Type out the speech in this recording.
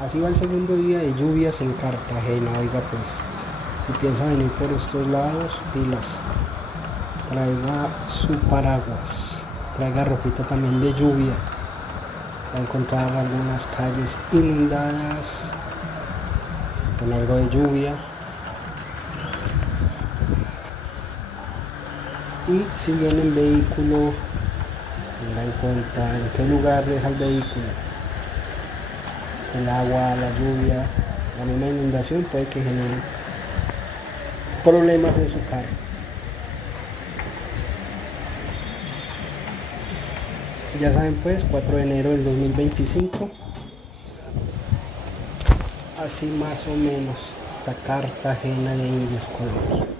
Así va el segundo día de lluvias en Cartagena. Oiga, pues, si piensa venir por estos lados, pilas. Traiga su paraguas. Traiga ropita también de lluvia. Va a encontrar algunas calles inundadas con algo de lluvia. Y si viene en vehículo, tenga en cuenta en qué lugar deja el vehículo. El agua, la lluvia, la misma inundación puede que genere problemas en su carro. Ya saben, pues, 4 de enero del 2025. Así más o menos está Cartagena de Indias, Colombia.